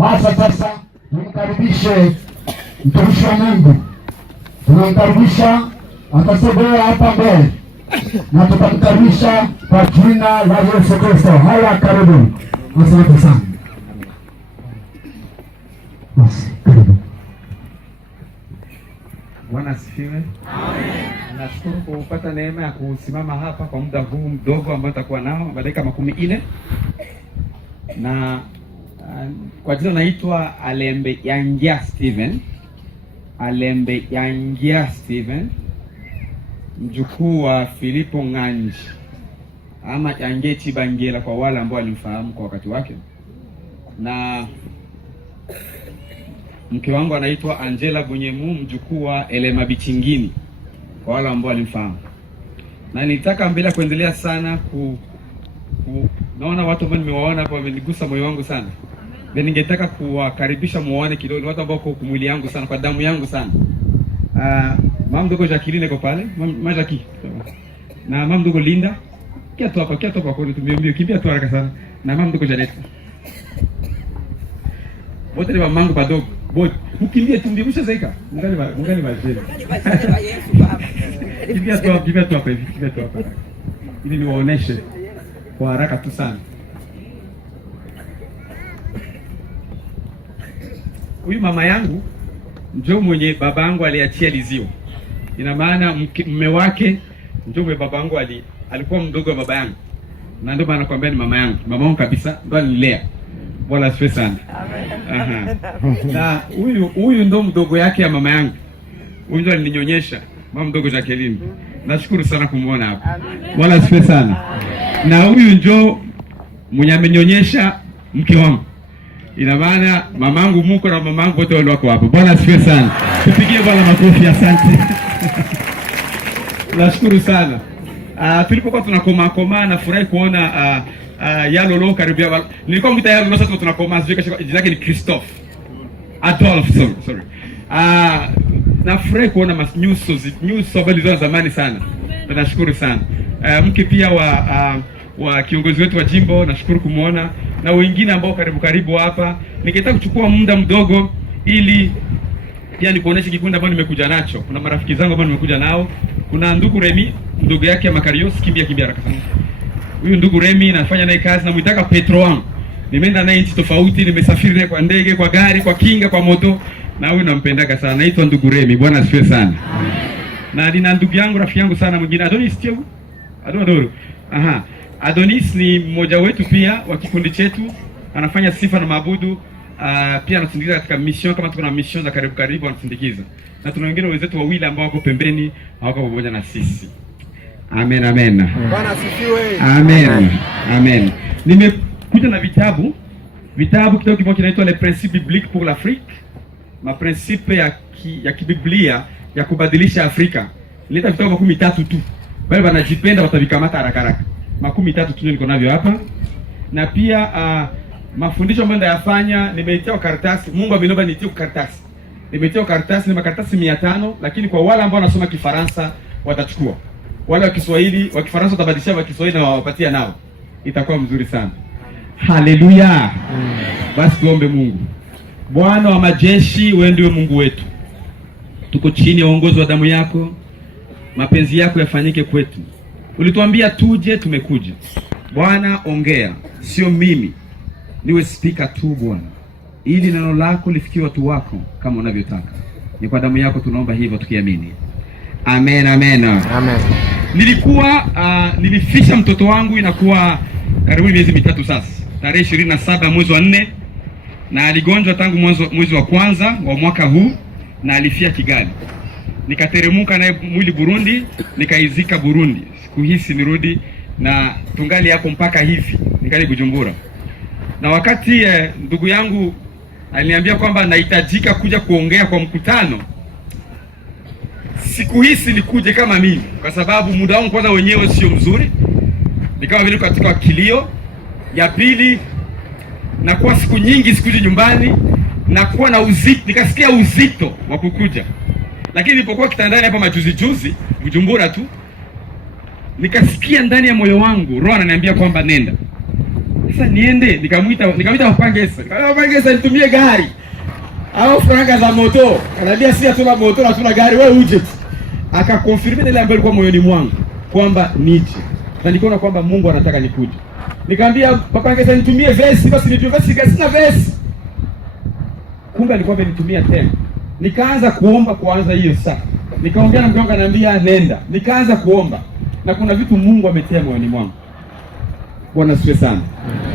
Wacha sasa nimkaribishe mtumishi wa Mungu, tunamkaribisha atasogea hapa mbele na tutamkaribisha kwa jina la Yesu Kristo. Haya, karibu. Asante sana. Karibu. Bwana asifiwe. Amen. Nashukuru kupata neema ya kusimama hapa kwa muda huu mdogo ambao nitakuwa nao dakika 40 na kwa jina naitwa Alembe Yangia Steven. Alembe Yangia Steven, mjukuu wa Filipo Nganji ama Yange Chibangela kwa wale ambao walimfahamu kwa wakati wake, na mke wangu anaitwa Angela Bunyemu, mjukuu wa Elema Bichingini kwa wale ambao walimfahamu. Na nitaka mbele kuendelea sana naona watu ambao nimewaona hapa wamenigusa moyo wangu sana. Na ningetaka kuwakaribisha muone kidogo watu ambao kwa mwili yangu sana, kwa damu yangu sana. Mama mdogo Jacqueline kwa pale, mama Jackie. Na mama mdogo Linda. Kia tu hapa kwa nitumie kimbia tu haraka sana. Na mama mdogo Janet. Wote ni mamangu padogo. Boy, ukimbia tumbibusha zaika. Mungali mazele. Yesu baba. Kimbia tu hapa hivi. Ili niwaoneshe kwa haraka tu sana. Huyu mama yangu ndio mwenye baba yangu aliachia Lizio. Ina maana mume wake ndio mwenye baba yangu alikuwa mdogo wa baba yangu. Na ndio maana nakwambia ni mama yangu. Mama yangu kabisa ndio alilea. Bwana asifiwe sana. Amen. Na huyu ndo mdogo yake ya mama yangu. Huyu ndo alininyonyesha, mama mdogo Jacqueline. Nashukuru sana kumuona hapa. Bwana asifiwe sana. Na huyu ndio mwenye amenyonyesha mke wangu. Ina maana mamangu muko na mamangu wote wale wako hapa. Bwana asifiwe sana. Tupigie Bwana makofi, asante. Nashukuru sana. Tulipokuwa tunakoma nafurahi kuona Yalolo karibia. Nilikuwa mta Yalolo, sasa tunakoma, jina lake ni Christophe Adolphe, sorry. Nafurahi kuona nyuso za zamani sana. Nashukuru sana. Mke pia wa kiongozi wetu wa jimbo, nashukuru kumuona, na wengine ambao karibu hapa. Ningetaka kuchukua muda mdogo ili pia nikuoneshe kikundi ambacho nimekuja nacho. Kuna marafiki zangu ambao nimekuja nao. Kuna ndugu Remi, ndugu yake ya Makarios, kimbia haraka sana. Huyu ndugu Remi nafanya naye kazi, na muitaka Petro wangu. Nimeenda naye nchi tofauti, nimesafiri naye kwa ndege, kwa gari, kwa kinga, kwa moto, na huyu nampendaka sana. Naitwa ndugu Remi. Bwana asifiwe sana. Na nina ndugu yangu, rafiki yangu sana mwingine, Adonis Tio. Adoro. Adonis ni mmoja wetu pia wa kikundi chetu, anafanya sifa na maabudu, pia anasindikiza katika mission, kama tuko na mission za karibu anasindikiza. Na tuna wengine wenzetu wawili ambao wako pembeni, wako pamoja na sisi. Amen. Bwana asifiwe. Amen. Nimekuja na vitabu kitabu kimoja kinaitwa Les Principes Bibliques pour l'Afrique. Maprincipe ya kibiblia ya kubadilisha Afrika. Nileta vitabu 13 tu. Wale wanajipenda watavikamata haraka. 13 tu niko navyo hapa. Na pia mafundisho ambayo ndayafanya nimeitia karatasi. Mungu ameniomba nitie karatasi. Nimeitia karatasi, ni makaratasi 500, lakini kwa wale ambao wanasoma Kifaransa watachukua. Wale wa Kiswahili, wa Kifaransa watabadilisha wa Kiswahili na wawapatia nao. Itakuwa mzuri sana. Haleluya. Basi tuombe Mungu. Bwana wa majeshi, wewe ndiye Mungu wetu. Tuko chini ya uongozi wa damu yako. Mapenzi yako yafanyike kwetu. Ulituambia tuje, tumekuja. Bwana ongea, sio mimi. Niwe speaker tu Bwana. Ili neno lako lifikie watu wako kama unavyotaka. Ni kwa damu yako tunaomba hivyo tukiamini. Amen. Nilifisha mtoto wangu, inakuwa karibu miezi 3 sasa. Tarehe 27 mwezi wa 4, na aligonjwa tangu mwezi wa kwanza wa mwaka huu, na alifia Kigali. Nikateremuka naye mwili Burundi, nikaizika Burundi. Sikuhisi nirudi, na tungali hapo mpaka hivi, nikali Bujumbura. Na wakati ndugu yangu aliniambia kwamba nahitajika kuja kuongea kwa mkutano, sikuhisi nikuje kama mimi, kwa sababu muda wangu kwanza wenyewe sio mzuri. Nikawa vile katika kilio. Ya pili, na kwa siku nyingi sikuji nyumbani, na kuwa na uzito, nikasikia uzito wa kukuja. Lakini nilipokuwa kitandani hapa majuzi Bujumbura tu, nikasikia ndani ya moyo wangu roho ananiambia kwamba nenda. sasa niende, nikamwita Pangesa. Pangesa nitumie gari au franga za moto. Ananiambia si hatuna moto na hatuna gari, wewe uje. Akakonfirm ile ambayo ilikuwa moyoni mwangu kwamba nije. Na nikaona kwamba Mungu anataka nikuje. Nikamwambia Pangesa nitumie vesi, basi nitumie vesi, sina vesi. Kumbe alikuwa amenitumia tena. Nikaanza kuomba kwanza hiyo saa. Nikaongea na mke wangu, ananiambia nenda. Nikaanza kuomba. Na kuna vitu Mungu ametia moyoni mwangu. Bwana asifiwe sana.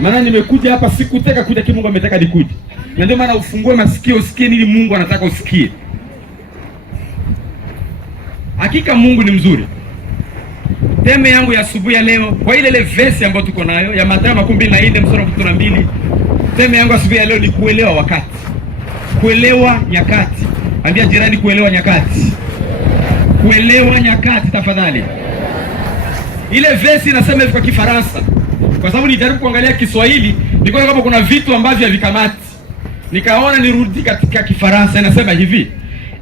Maana nimekuja hapa sikutaka kuja kile Mungu ametaka nikuje. Na ndio maana ufungue masikio usikie nini Mungu anataka usikie. Hakika Mungu ni mzuri. Teme yangu ya asubuhi ya leo kwa ile verse ambayo tuko nayo ya Mathayo 24 mstari wa 12. Teme yangu asubuhi ya leo ni kuelewa wakati. Kuelewa nyakati. Ambia jirani kuelewa nyakati. Kuelewa nyakati tafadhali. Ile verse inasema hivi kwa Kifaransa. Kwa sababu nilijaribu kuangalia Kiswahili, nikaona kama kuna vitu ambavyo havikamati. Nikaona nirudi katika Kifaransa, inasema hivi: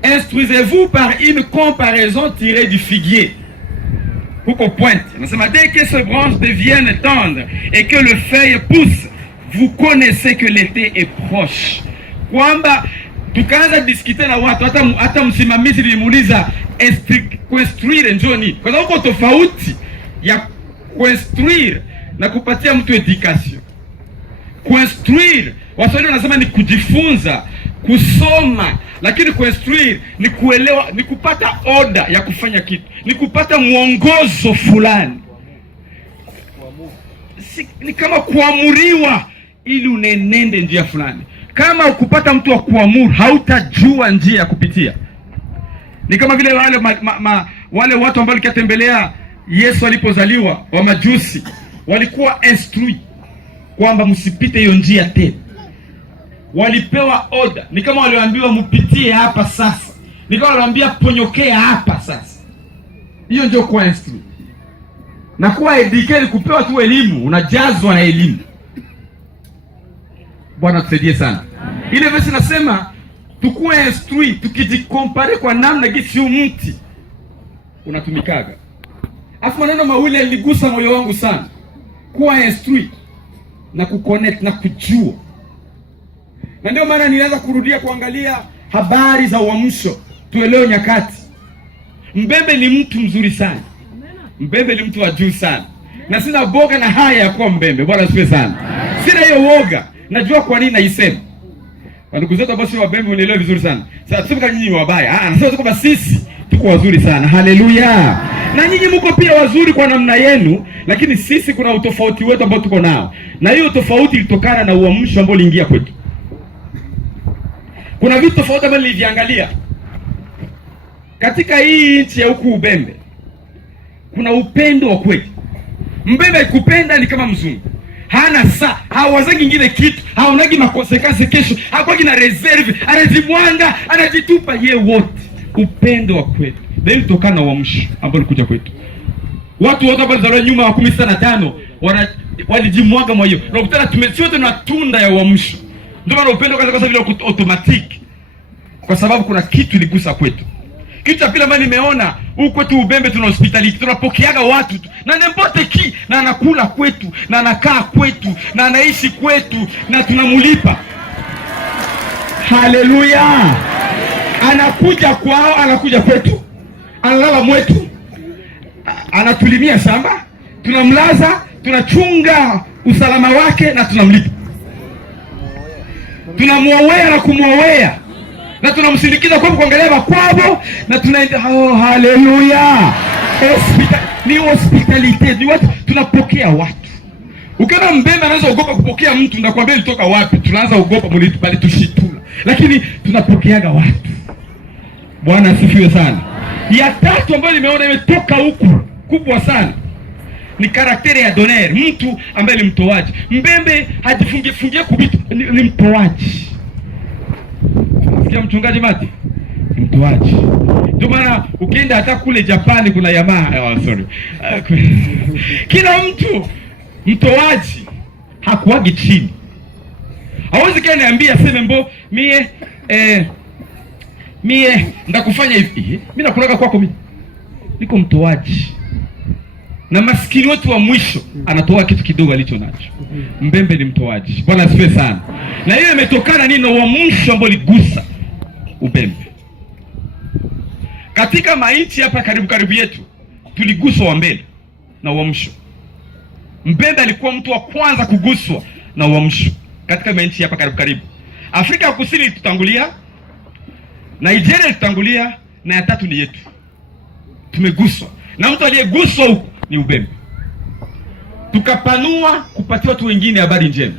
Instruisez-vous par une comparaison tirée du figuier. Huko pointe. Inasema dès que ces branches deviennent tendres et que le feuille pousse, vous connaissez que l'été est proche. Kwamba tukaanza discuter na watu, hata msimamizi nilimuuliza construire njoni. Kwa sababu uko tofauti ya construire na kupatia mtu education. Construire, Waswahili wanasema ni kujifunza, kusoma, lakini construire ni kuelewa, ni kupata order ya kufanya kitu, ni kupata mwongozo fulani. Ni kama kuamuriwa ili unenende njia fulani. Kama ukupata mtu wa kuamuru, hautajua njia ya kupitia. Ni kama vile wale watu ambao walikatembelea Yesu alipozaliwa, wa Majusi, walikuwa instruit kwamba msipite hiyo njia tena. Walipewa order. Ni kama waliambiwa mpitie hapa sasa. Ni kama waliambia ponyokea hapa sasa. Hiyo ndio kuwa instruit. Na kuwa educated, kupewa tu elimu, unajazwa na elimu. Bwana tusaidie sana. Ile verse nasema tukue instruit, tukijikompare kwa namna gisi mti unatumikaga. Afu maneno mawili yaligusa moyo wangu sana. Kuwa instruit na kuconnect na kujua. Na ndio maana nilianza kurudia kuangalia habari za uamsho, tuelewe nyakati. Mbembe ni mtu mzuri sana. Mbembe ni mtu wa juu sana. Na sina boga na haya ya kuwa mbembe. Bwana asifiwe sana. Sina hiyo woga. Najua kwa nini naisema. Ndugu zetu ambao si wabembe unielewe vizuri sana. Sasa tuseme kama nyinyi wabaya. Nasema tu kwamba sisi tuko wazuri sana. Haleluya. Na nyinyi mko pia wazuri kwa namna yenu, lakini sisi kuna utofauti wetu ambao tuko nao. Na hiyo tofauti ilitokana na uamsho ambao uliingia kwetu. Kuna vitu tofauti ambavyo niliviangalia. Katika hii nchi ya huku Ubembe, kuna upendo wa kweli. Mbembe ikupenda ni kama mzungu. Hana saa, hawazagi ingine kitu, haonagi makonsekansi kesho, hakwagi na reserve, anajimwanga, anajitupa ye wote. Upendo wa kweli. Ndio ilitokana na uamsho ambao ulikuja kwetu. Watu wote ambao walizaliwa nyuma ya 15 walijimwaga moyo. Na ukutana tumesiota na tunda ya uamsho. Ndio maana upendo kaza vile automatic. Kwa sababu kuna kitu iligusa kwetu. Kitu cha pili ambacho nimeona huko kwetu Ubembe, tuna hospitality, tunapokeaga watu na nembote ki na anakula kwetu na anakaa kwetu na anaishi kwetu na tunamulipa. Haleluya. Anakuja kwao, anakuja kwetu, analala mwetu, anatulimia shamba, tunamlaza, tunachunga usalama wake na tunamlipa. Tunamuoea na kumuoea na tunamsindikiza kwa kuangalia makwabo na tunaenda. Oh, haleluya. Ni hospitality, ni watu tunapokea watu. Ukiona Mbembe anaanza kuogopa kupokea mtu, nakwambia ilitoka wapi? Tunaanza kuogopa bali tushitula. Lakini tunapokeaga watu. Bwana asifiwe sana. Ya tatu ambayo nimeona imetoka huku kubwa sana ni karakteri ya Doner, mtu ambaye ni mtoaji. Mbembe hajifungie kubitu, ni mtoaji. Sikia mchungaji Mati? Ni mtoaji. Ndio maana ukienda hata kule Japani kuna jamaa, kila mtu mtoaji, hakuagi chini. Hawezi kile niambia sema mbo mie ndakufanya hivi. Mimi nakulaga kwako mimi. Niko mtoaji. na maskini wetu wa mwisho anatoa kitu kidogo alicho nacho. Mbembe ni mtoaji. Bwana asifiwe sana. Na hiyo imetokana nini na uamsho ambao ligusa ubembe. Katika maichi hapa karibu yetu tuliguswa wa mbele na uamsho. Mbembe alikuwa mtu wa kwanza kuguswa na uamsho katika maichi hapa karibu. Afrika ya Kusini tutangulia, Nigeria tutangulia, na ya tatu ni yetu. Tumeguswa. Na mtu aliyeguswa huko ni ubembe. Tukapanua kupatia watu wengine habari njema.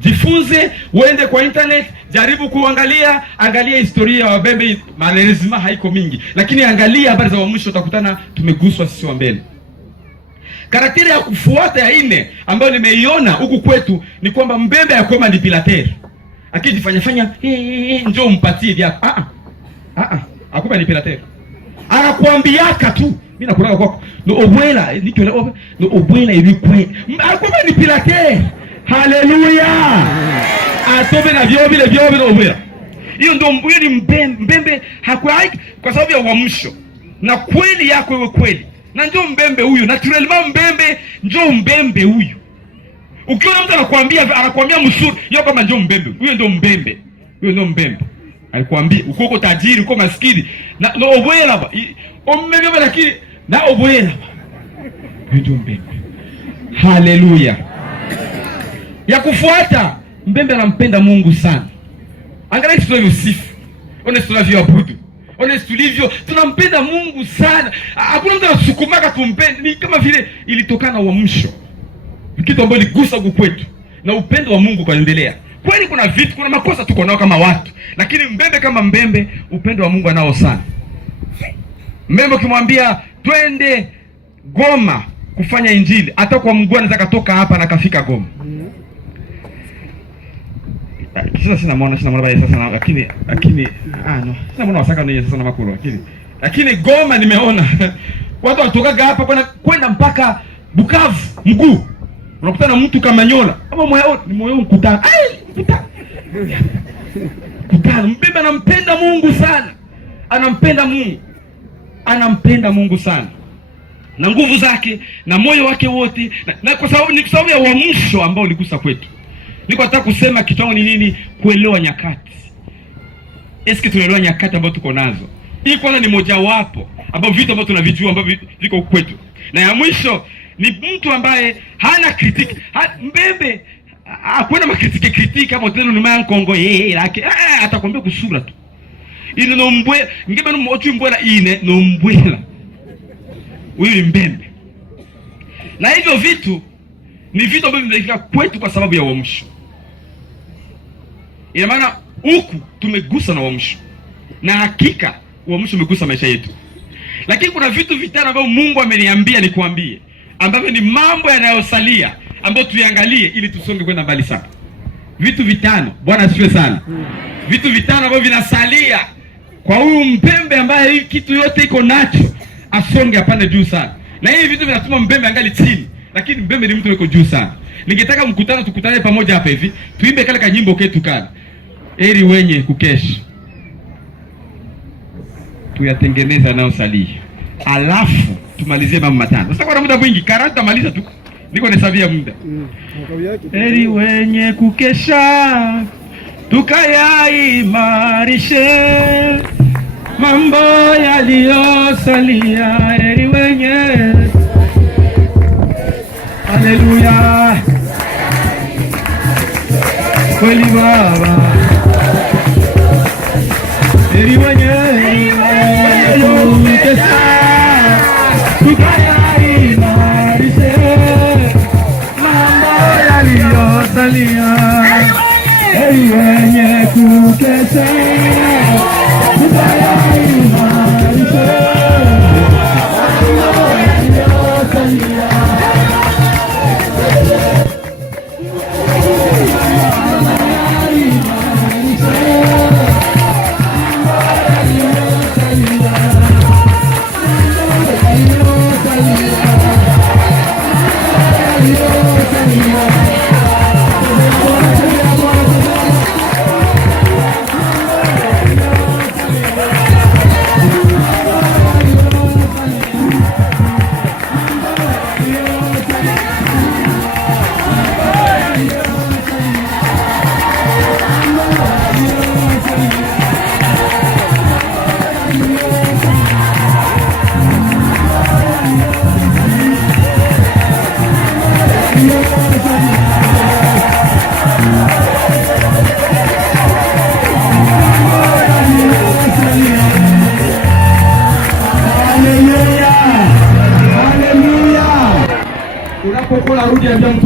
Jifunze, uende kwa internet, jaribu kuangalia, angalia historia ya wabembe, malezima haiko mingi, lakini angalia habari za uamsho, utakutana tumeguswa sisi wa mbele. Karakteri ya kufuata ya 4 ambayo nimeiona huku kwetu ni kwamba mbembe yako manipulateur. Akijifanya njoo umpatie vyako. Akupa manipulateur. Anakuambiaka tu, mimi nakulaga kwako. No obwela, nikiola no obwela ibikwe. Akupa manipulateur. Haleluya! Atobe na vyo vile obwela. Hiyo ndio mbweli mbembe hakuai kwa sababu ya uamsho. Na kweli yako iwe kweli. Na njoo mbembe huyu, naturellement mbembe, njoo mbembe huyu. Ukiona mtu anakuambia msuri, yeye kama njoo mbembe. Huyo ndio mbembe. Huyo ndio mbembe. Alikwambia uko tajiri, uko maskini. Na obwela ba. Mbembe lakini na obwela ba. Huyo ndio mbembe. Haleluya. Ya kufuata, mbembe anampenda Mungu sana. Angalia sisi tunavyosifu. Ona sisi tunavyoabudu. Ona sisi tulivyo, tunampenda Mungu sana. Hakuna mtu anasukumaka tumpende. Ni kama vile ilitokana na uamsho. Kitu ambacho ligusa huko kwetu. Na upendo wa Mungu kaendelea. Kweli kuna vitu, kuna makosa tuko nao kama watu. Lakini mbembe kama mbembe, upendo wa Mungu anao sana. Mbembe ukimwambia twende Goma kufanya injili, hata kwa mguu anaweza katoka hapa na kafika Goma. Sasa sina maana baya sasa, lakini no. Sina maana wasaka ni sasa na makuru, lakini Goma nimeona watu wanatoka hapa kwenda mpaka Bukavu mguu. Unakutana mtu kama Nyola. Kama moyo mkutana. Kutana. Mbembe anampenda Mungu sana. Anampenda Mungu sana. Na nguvu zake na moyo wake wote, na kwa sababu ya uamsho ambao uligusa kwetu. Niko nataka kusema kitu changu ni nini? Kuelewa nyakati. Eske tunaelewa nyakati ambazo tuko nazo? Hii kwanza ni moja wapo ambao vitu ambavyo tunavijua ambavyo viko kwetu. Na ya mwisho ni mtu ambaye hana critique. Mbembe hakuna makritiki kama tena ni mankongo lake. Atakwambia kusura tu. Ile no mbwe, ngebe no mochu mbwela ine no mbwela. Huyu ni mbembe. Na hivyo vitu ni vitu ambavyo vimefika kwetu kwa sababu ya uamsho. Ina maana huku tumegusa na uamsho. Na hakika uamsho umegusa maisha yetu. Lakini kuna vitu vitano ambavyo Mungu ameniambia nikuambie, ambavyo ni mambo yanayosalia ambayo tuiangalie ili tusonge kwenda mbali sana. Vitu vitano. Bwana asifiwe sana. Vitu vitano ambavyo vinasalia kwa huyu mbembe ambaye hii kitu yote iko nacho asonge apande juu sana. Na hivi vitu vinatuma mbembe angali chini, lakini mbembe ni mtu yuko juu sana. Ningetaka mkutano tukutane pamoja hapa hivi, tuimbe kale kanyimbo ketu kana. Heri wenye kukesha. Tuyatengeneza nao salia. Alafu tumalizie mambo matano. Sasa kwa muda mwingi, karanta maliza tu. Niko nesabia muda. Heri wenye kukesha, tukayaimarishe mambo yaliyosalia. Heri wenye. Haleluya. Kweli Baba. Heri wenye kukesha, tukayaimarishe mambo yaliyosalia. Heri wenye kukesha, tukayaimarishe mambo yaliyosalia. Yeah.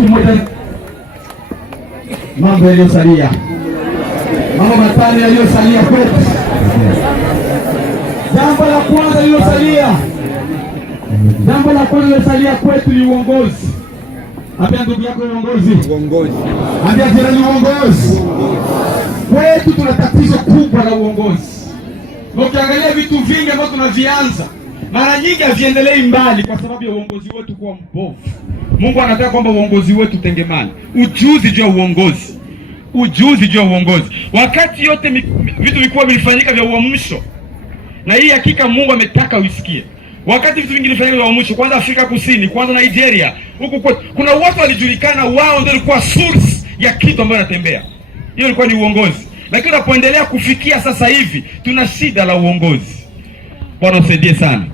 mmoja, mambo yaliyosalia, mambo matano yaliyosalia kwetu. Jambo la kwanza lililosalia kwetu ni uongozi. Ambia ndugu yako uongozi. Ambia jirani uongozi. Kwetu tuna tatizo kubwa la uongozi. Na ukiangalia vitu vingi ambavyo tunavianza, mara nyingi haviendelei mbali kwa sababu ya uongozi wetu kuwa mbovu. Mungu anataka kwamba uongozi wetu tengemane. Ujuzi juu ya uongozi. Wakati yote vitu vikubwa vilifanyika vya uamsho. Na hii hakika Mungu ametaka uisikie. Wakati vitu vingi vilifanyika vya uamsho, kwanza Afrika Kusini, kwanza Nigeria, huku kuna watu walijulikana wao ndio walikuwa source ya kitu ambacho natembea. Hiyo ilikuwa ni uongozi. Lakini unapoendelea kufikia sasa hivi, tuna shida la uongozi. Bwana usaidie sana.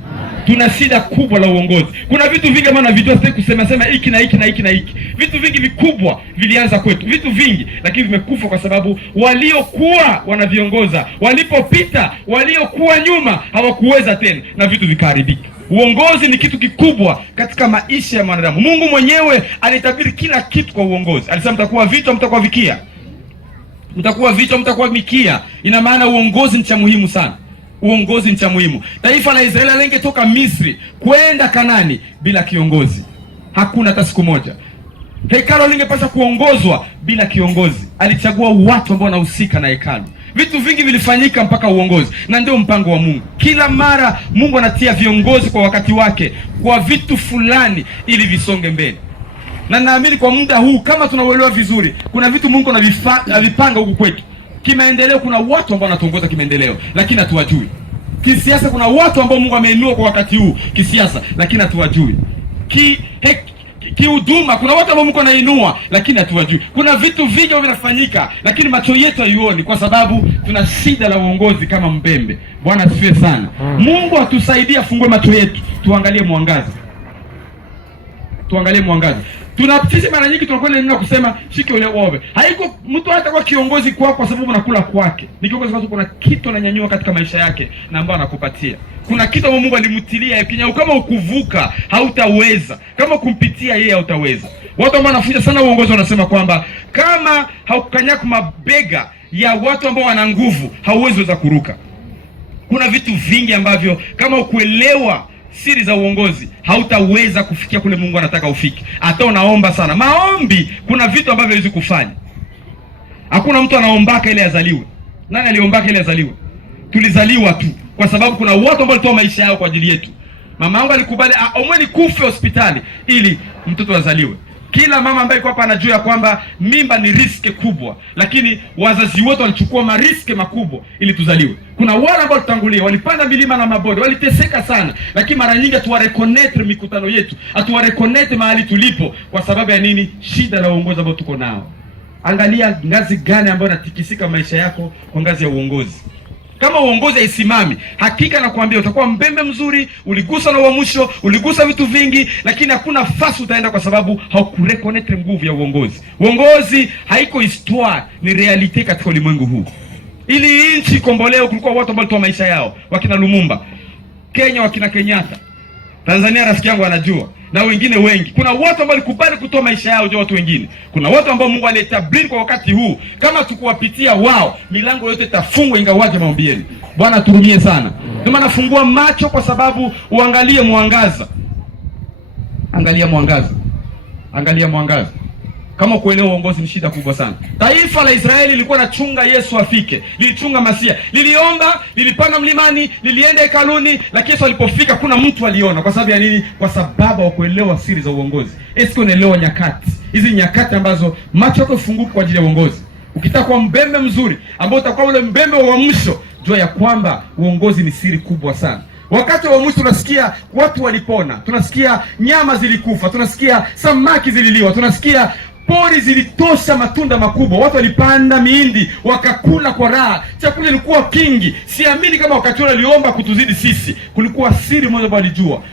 Tuna shida kubwa la uongozi. Kuna vitu vingi ambavyo navijua, sitaki kusema hiki na hiki. Vitu vingi vikubwa vilianza kwetu. Vitu vingi lakini vimekufa kwa sababu waliokuwa wanaviongoza, walipopita, waliokuwa nyuma hawakuweza tena na vitu vikaharibika. Uongozi ni kitu kikubwa katika maisha ya mwanadamu. Mungu mwenyewe alitabiri kila kitu kwa uongozi. Alisema mtakuwa vitu, mtakuwa vikia. Mtakuwa vitu, mtakuwa mikia. Ina maana uongozi ni cha muhimu sana. Uongozi ni cha muhimu. Taifa la Israeli lingetoka Misri kwenda Kanani bila kiongozi. Hakuna hata siku moja. Hekalu lingepaswa kuongozwa bila kiongozi. Alichagua watu ambao wanahusika na hekalu. Vitu vingi vilifanyika mpaka uongozi, na ndio mpango wa Mungu. Kila mara Mungu anatia viongozi kwa wakati wake kwa vitu fulani ili visonge mbele. Na naamini kwa muda huu kama tunauelewa vizuri, kuna vitu Mungu anavipanga huku kwetu. Kimaendeleo kuna watu ambao wanatuongoza kimaendeleo lakini hatuwajui. Kisiasa kuna watu ambao Mungu ameinua kwa wakati huu kisiasa lakini hatuwajui. Kihuduma kuna watu ambao Mungu anainua lakini hatuwajui. Kuna vitu vingi ambavyo vinafanyika lakini macho yetu hayuoni kwa sababu tuna shida la uongozi kama mbembe. Bwana asifiwe sana. Mungu atusaidie afungue macho yetu, tuangalie mwangaza. Sisi mara nyingi tunakwenda nini kusema shike ule obe. Haiko mtu hata kwa kiongozi kwa sababu unakula kwake. Ni kiongozi kwa sababu kuna kitu ananyanyua katika maisha yake na ambao anakupatia. Kuna kitu ambacho Mungu alimtilia yakinya, kama ukuvuka hautaweza. Kama kumpitia yeye hautaweza. Watu ambao wanafunza sana uongozi wanasema kwamba kama haukanyaku mabega ya watu ambao wana nguvu, hauwezi weza kuruka. Kuna vitu vingi ambavyo kama ukuelewa siri za uongozi hautaweza kufikia kule Mungu anataka ufike. Hata unaomba sana. Maombi kuna vitu ambavyo hawezi kufanya. Hakuna mtu anaombaka ile azaliwe. Nani aliombaka ile azaliwe? Tulizaliwa tu kwa sababu kuna watu ambao walitoa maisha yao kwa ajili yetu. Mama yangu alikubali omweni kufe hospitali ili mtoto azaliwe. Kila mama ambaye kwa hapa anajua ya kwamba mimba ni riski kubwa, lakini wazazi wote walichukua mariski makubwa ili tuzaliwe. Kuna wale ambao tutangulia walipanda milima na mabonde, waliteseka sana, lakini mara nyingi atuwareconnect mikutano yetu, atuwareconnect mahali tulipo kwa sababu ya nini? Shida la uongozi ambao tuko nao. Angalia ngazi gani ambayo inatikisika maisha yako kwa ngazi ya uongozi. Kama uongozi haisimami, hakika nakwambia utakuwa mbembe mzuri, uligusa na uamsho, uligusa vitu vingi, lakini hakuna fasi utaenda kwa sababu haukureconnect nguvu ya uongozi. Uongozi haiko histoire, ni realite katika ulimwengu huu. Ili nchi komboleo kulikuwa watu ambao walitoa maisha yao, wakina Lumumba, Kenya wakina Kenyatta, Tanzania rafiki yangu anajua, na wengine wengi. Kuna watu ambao walikubali kutoa maisha yao juu watu wengine. Kuna watu ambao Mungu alitabiri kwa wakati huu, kama tukuwapitia wao, milango yote itafungwa ingawaje maombi yenu. Bwana turumie sana. Ndio maana fungua macho kwa sababu uangalie mwangaza. Angalia mwangaza. Kama kuelewa uongozi ni shida kubwa sana. Taifa la Israeli lilikuwa nachunga Yesu afike. Lilichunga Masia. Liliomba, lilipanda mlimani, lilienda hekaluni, lakini Yesu alipofika kuna mtu aliona. Kwa sababu ya nini? Kwa sababu wa kuelewa siri za uongozi. Esko unaelewa nyakati. Hizi nyakati ambazo macho yako funguka kwa ajili ya uongozi. Ukitaka kuwa mbembe mzuri, ambao utakuwa ule mbembe wa uamsho, jua ya kwamba uongozi ni siri kubwa sana. Wakati wa mwisho tunasikia watu walipona, tunasikia nyama zilikufa, tunasikia samaki zililiwa, tunasikia pori zilitosha matunda makubwa, watu walipanda mihindi wakakula kwa raha, chakula ilikuwa kingi. Siamini kama wakati wale waliomba kutuzidi sisi. Kulikuwa siri moja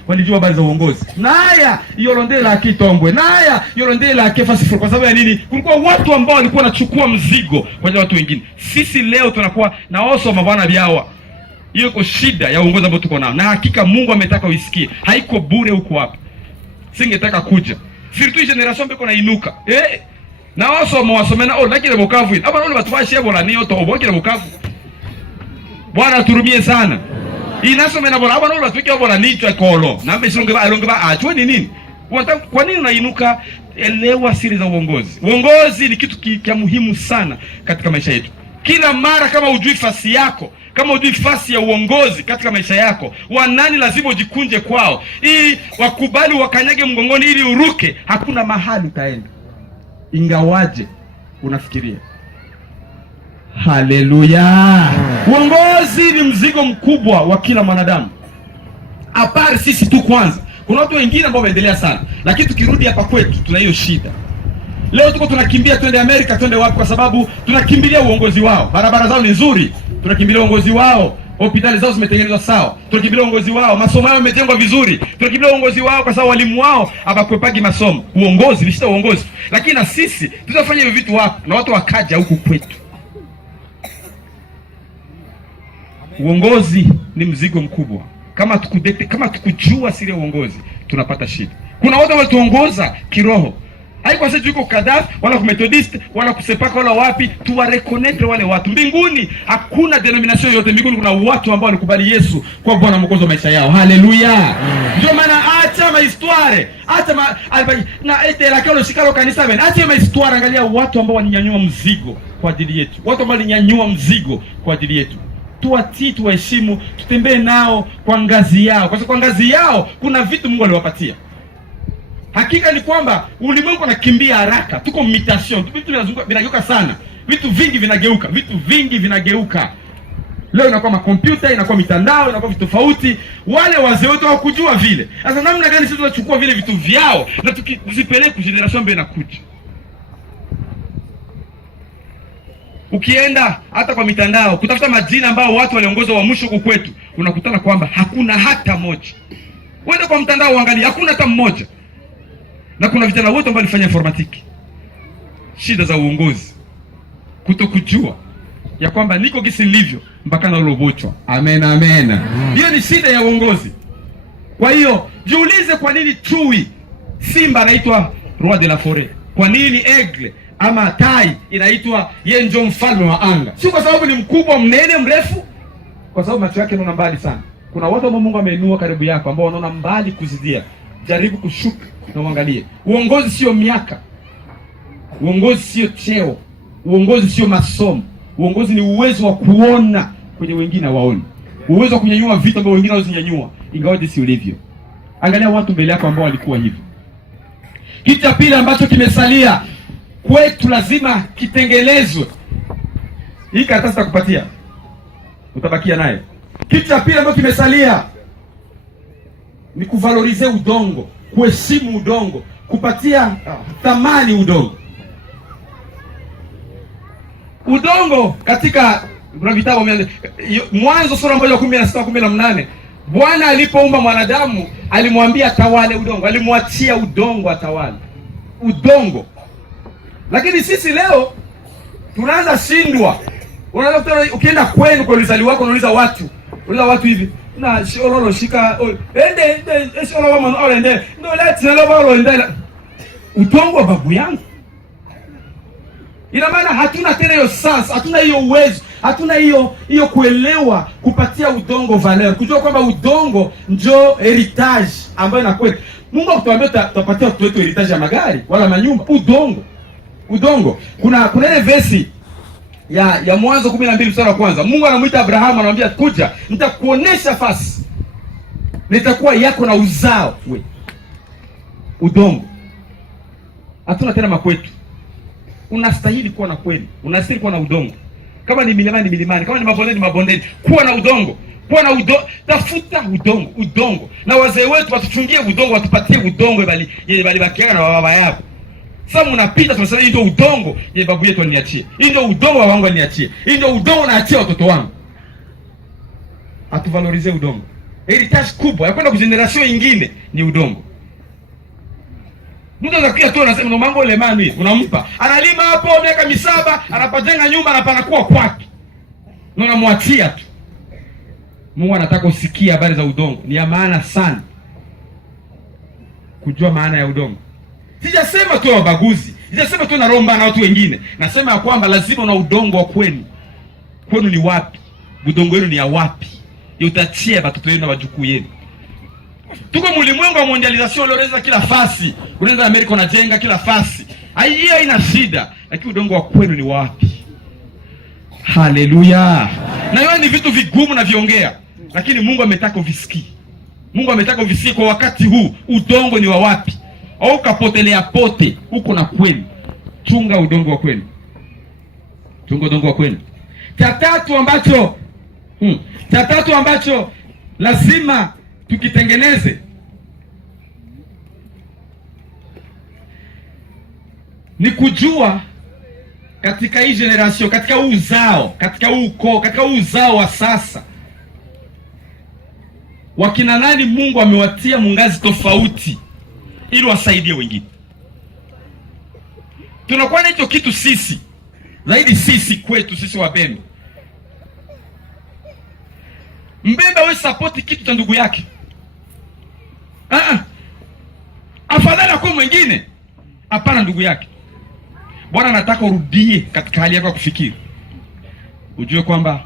walijua habari za uongozi. Na haya yorondela akitombwe, na haya yorondela akefasifu. Kwa sababu ya nini? Kulikuwa watu ambao walikuwa wanachukua mzigo kwa ajili ya watu wengine. Sisi leo tunakuwa na oso mabwana biawa. Hiyo iko shida ya uongozi ambao tuko nao. Na hakika Mungu ametaka uisikie. Haiko bure huko hapa. Singetaka kuja. surtout generation beko na inuka na wasomena nakile Bukavu aba none batufashie bola niyo to bokile Bukavu. Bwana turumie sana inasomena bola aba none batukia bola nicho ekolo na mbeshonge ba achwe ni nini. Kwa nini unainuka? Elewa siri za uongozi. Uongozi ni kitu kia muhimu sana katika maisha yetu. Kila mara kama ujui fasi yako, kama ujui fasi ya uongozi katika maisha yako, wanani lazima ujikunje kwao ili wakubali wakanyage mgongoni ili uruke. Hakuna mahali utaenda ingawaje unafikiria. Haleluya. Uongozi ni mzigo mkubwa wa kila mwanadamu. Apart sisi tu kwanza. Kuna watu wengine ambao wameendelea sana, lakini tukirudi hapa kwetu tuna hiyo shida. Leo tuko tunakimbia twende Amerika, twende wapi? Kwa sababu tunakimbilia uongozi wao. Barabara zao ni nzuri, tunakimbilia uongozi wao. Hospitali zao zimetengenezwa sawa, tunakimbilia uongozi wao. Masomo yao yamejengwa vizuri, tunakimbilia uongozi wao kwa sababu walimu wao hawakwepagi masomo. Uongozi ni shida, uongozi. Lakini na sisi tutafanya hivyo vitu wapi? Na watu wakaja huku kwetu. Uongozi ni mzigo mkubwa. Kama tukujua siri ya uongozi, tunapata shida. Kuna watu wanatuongoza kiroho. Haiko sasa yuko Kadaf wala Methodist wala kusepaka wala wapi, tuwareconnect wale watu. Mbinguni hakuna denomination yote. Mbinguni kuna watu ambao walikubali Yesu kwa Bwana Mwokozi wa maisha yao. Haleluya. Ndio maana acha mahistoire, na ete la kalo shikalo kanisa ben. Acha mahistoire, angalia watu ambao walinyanyua mzigo kwa ajili yetu. Watu ambao walinyanyua mzigo kwa ajili yetu. Tuwatii, tuheshimu, tutembee nao kwa ngazi yao. Kwa sababu kwa ngazi yao kuna vitu Mungu aliwapatia. Hakika ni kwamba ulimwengu unakimbia haraka. Tuko mutation. Vitu vinageuka sana. Vitu vingi vinageuka. Leo inakuwa makompyuta, inakuwa mitandao, inakuwa vitu tofauti. Wale wazee wetu hawakujua vile. Sasa namna gani sisi tunachukua vile vitu vyao na tukizipeleka generation mbele na kuja? Ukienda hata kwa mitandao kutafuta majina ambao watu waliongoza wa mwisho huko kwetu, unakutana kwamba hakuna hata moja. Uende kwa mtandao uangalie, hakuna hata mmoja. Na kuna vijana wote ambao walifanya informatiki. Shida za uongozi. Kutokujua ya kwamba niko gisi nilivyo mpaka na ulobochwa. Amen, amen. Hiyo ni shida ya uongozi. Kwa hiyo jiulize, kwa nini chui simba anaitwa roi de la forêt? Kwa nini aigle ama tai inaitwa yeye ndio mfalme wa anga? Si kwa sababu ni mkubwa, mnene, mrefu, kwa sababu macho yake yanaona mbali sana. Kuna watu ambao Mungu ameinua karibu yako ambao wanaona mbali kuzidia. Jaribu kushuka na uangalie. Uongozi sio miaka. Uongozi sio cheo. Uongozi sio masomo. Uongozi ni uwezo wa kuona kwenye wengine waone. Uwezo wa kunyanyua vitu ambavyo wengine hawazinyanyua ingawa si ulivyo. Angalia watu mbele yako ambao walikuwa hivyo. Kitu cha pili ambacho kimesalia kwetu lazima kitengelezwe. Hii karatasi takupatia, utabakia nayo. Kitu cha pili ambacho kimesalia ni kuvalorize udongo, kuheshimu udongo, kupatia thamani udongo. Udongo katika vitabu Mwanzo sura 1:16-18, Bwana alipoumba mwanadamu alimwambia tawale udongo, alimwachia udongo atawale udongo. Lakini sisi leo tunaanza shindwa. Unaanza ukienda kwenu kwa ulizali wako unauliza watu hivi na shiololo shika ende shiololo mama ole ende ndo leti na lolo ende udongo wa babu yangu. Ina maana hatuna tena hiyo sense, hatuna hiyo uwezo, hatuna hiyo kuelewa kupatia udongo valeur, kujua kwamba udongo ndio heritage ambayo inakuwa. Mungu akutuambia tutapatia watu wetu heritage ya magari wala manyumba, udongo. Kuna ile verse ya Mwanzo 12 mstari wa kwanza. Mungu anamuita Abrahamu, anamwambia kuja, nitakuonesha fasi, nitakuwa yako na uzao we. Udongo. Hatuna tena makwetu. Unastahili kuwa na kweli, unastahili kuwa na udongo. Kama ni milimani milimani, kama ni mabondeni mabondeni, kuwa na udongo. Tafuta udongo. Na wazee wetu watuchungie udongo, watupatie udongo bali bakiana na baba yao. Sasa mnapita tunasema hii ndio udongo ye babu yetu aliniachia. Hii ndio udongo wa wangu aliniachia. Hii ndio udongo naachia watoto wangu. Atuvalorize udongo. Heritage kubwa ya kwenda kwa generation nyingine ni udongo. Mtu anakia tu anasema ndo mambo ile mami unampa. Analima hapo miaka 7, anapajenga nyumba na panakuwa kwake. Na unamwachia tu. Mungu anataka usikie habari za udongo. Ni ya maana sana kujua maana ya udongo. Sijasema tu wabaguzi, sijasema tu naromba na watu wengine. Nasema ya kwamba lazima na udongo wa kwenu. Kwenu ni wapi? Udongo wenu ni ya wapi? Utachia watoto wenu na wajukuu yenu. Tuko mulimwengu wa mondialization, leo kila fasi. Unaenda Amerika unajenga kila fasi. Hiyo haina shida, lakini udongo wa kwenu ni wapi? Haleluya. Na hiyo ni vitu vigumu na viongea, lakini Mungu ametaka uvisikie. Mungu ametaka uvisikie kwa wakati huu. Udongo ni wa wapi? Au kapotelea pote huko na kwenu. Chunga udongo wa kwenu. Chunga udongo wa kwenu. Cha tatu ambacho lazima tukitengeneze ni kujua katika hii generation, katika huu uzao, katika huu ukoo, katika huu uzao wa sasa, wakina nani Mungu amewatia mungazi tofauti ili wasaidie wengine. Tunakuwa na hicho kitu sisi, zaidi sisi kwetu sisi Wabembe. Mbembe wewe support kitu cha ndugu yake. Afadhali kwa mwingine, hapana ndugu yake. Bwana anataka urudie katika hali yako ya kufikiri. Ujue kwamba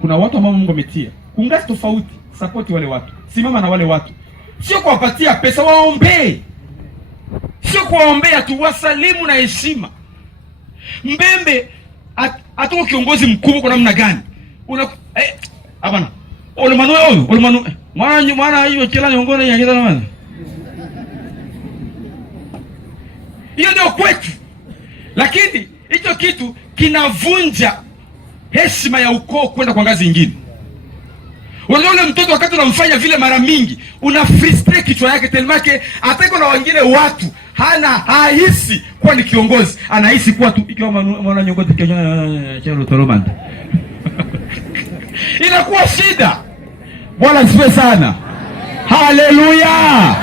kuna watu ambao Mungu ametia kungazi tofauti, support wale watu. Simama na wale watu. Sio kuwapatia pesa, waombee. Sio kuwaombea tu, wasalimu na heshima. Mbembe hata kiongozi mkubwa kwa namna gani? Hapana. Olomanu mwana hiyo kila nyongona yakiza na maana. Hiyo ndio kwetu. Lakini hicho kitu kinavunja heshima ya ukoo kwenda kwa ngazi nyingine. Unajua ule mtoto wakati unamfanya vile mara mingi, una frustrate kichwa yake telemake, atako na wengine watu, hahisi kuwa ni kiongozi, anahisi kuwa tu ikiwa mwana nyongozi cha Lutoroman. Inakuwa shida. Bwana asifiwe sana. Haleluya.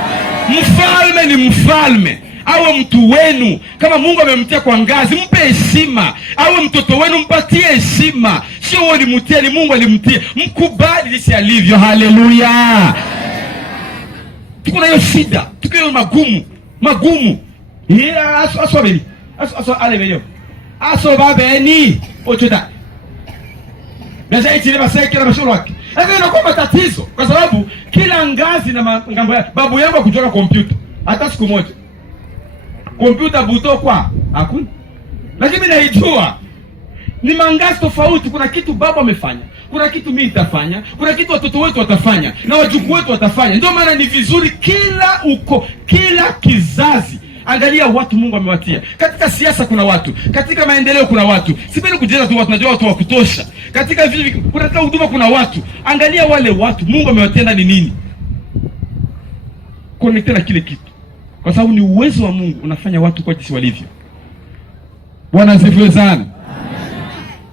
Mfalme ni mfalme. Awe mtu wenu, kama Mungu amemtia kwa ngazi, mpe heshima. Awe mtoto wenu, mpatie heshima. Sio wewe ulimtia, ni Mungu alimtia. Mkubali jinsi alivyo. Haleluya. Tuko na hiyo shida, tuko na magumu. Aso babeni ochoda. Gaza itile baseke na mashoro wake. Hapo inakuwa matatizo kwa sababu kila ngazi na ngambo yake. Babu yangu kutoka kompyuta hata siku moja. Kompyuta buto kwa hakuna. Lakini mimi naijua ni mangazi tofauti. Kuna kitu baba amefanya, kuna kitu mimi nitafanya, kuna kitu watoto wetu watafanya na wajukuu wetu watafanya. Ndio maana ni vizuri kila kizazi. Angalia watu Mungu amewatia. Katika siasa kuna watu, katika maendeleo kuna watu. Sipendi kujenga tu watu, najua watu wa kutosha. Katika vitu katika huduma kuna watu. Angalia wale watu Mungu amewatia ni nini. Connect na kile kitu. Kwa sababu ni uwezo wa Mungu unafanya watu kwa jinsi walivyo. Bwana asifiwe sana.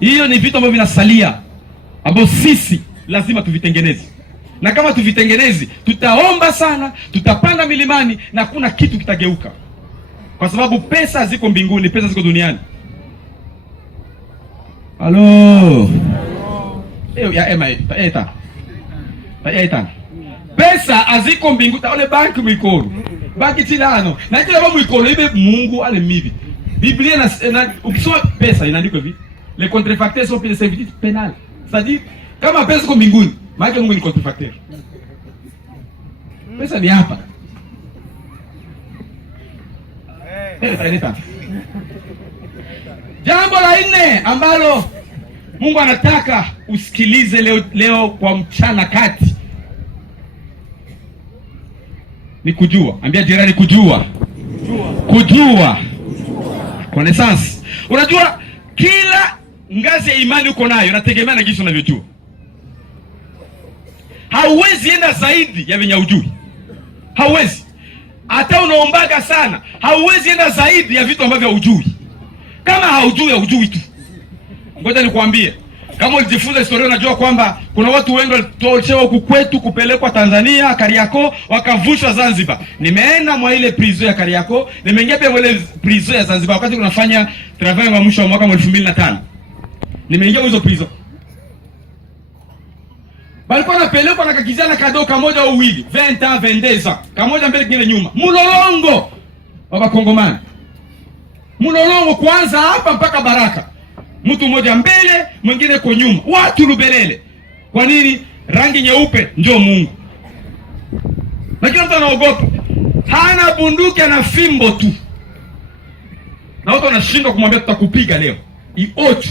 Hiyo ni vitu ambavyo vinasalia, ambavyo sisi lazima tuvitengeneze. Na kama tuvitengenezi, tutaomba sana, tutapanda milimani na kuna kitu kitageuka. Kwa sababu pesa ziko mbinguni, pesa ziko duniani. Halo. Pesa haziko mbinguni, taone banki mwikoro. Banki tilano. Na kila babu mwikoro ibe Mungu ale mibi. Biblia na ukisoma pesa inaandikwa hivi. Les contrefacteurs sont des servitudes pénales. C'est-à-dire kama pesa ziko mbinguni, maana Mungu ni contrefacteur. Pesa ni hapa. Jambo la nne ambalo Mungu anataka usikilize leo kwa mchana kati ni kujua. Ambia jirani kujua. Connaissance. Unajua kila ngazi ya imani uko nayo inategemea na jinsi unavyojua. Hauwezi enda zaidi ya venye hujui. Hauwezi. Hata unaombaga sana, hauwezi enda zaidi ya vitu ambavyo hujui. Kama hujui tu. Ngoja nikwambie, kama ulijifunza historia unajua kwamba kuna watu wengi walitolewa huku kwetu kupelekwa Tanzania, Kariakoo, wakavushwa Zanzibar. Nimeenda mwa ile prison ya Kariakoo, nimeingia pia mwa ile prison ya Zanzibar wakati tunafanya travail wa mwisho wa mwaka 2005. Nimeingia hizo prison. Balikuwa napelekwa na kakizana kadoka moja au wili, 20 ans, 22 ans. Kamoja mbele kingine nyuma. Mulolongo. Baba Kongomani. Mlolongo kwanza hapa mpaka Baraka. Mtu mmoja mbele, mwingine kwa nyuma. Watu lubelele. Kwa nini? Rangi nyeupe ndio Mungu. Na kila mtu anaogopa. Hana bunduki, ana fimbo tu. Na watu wanashindwa kumwambia tutakupiga leo. Iocho.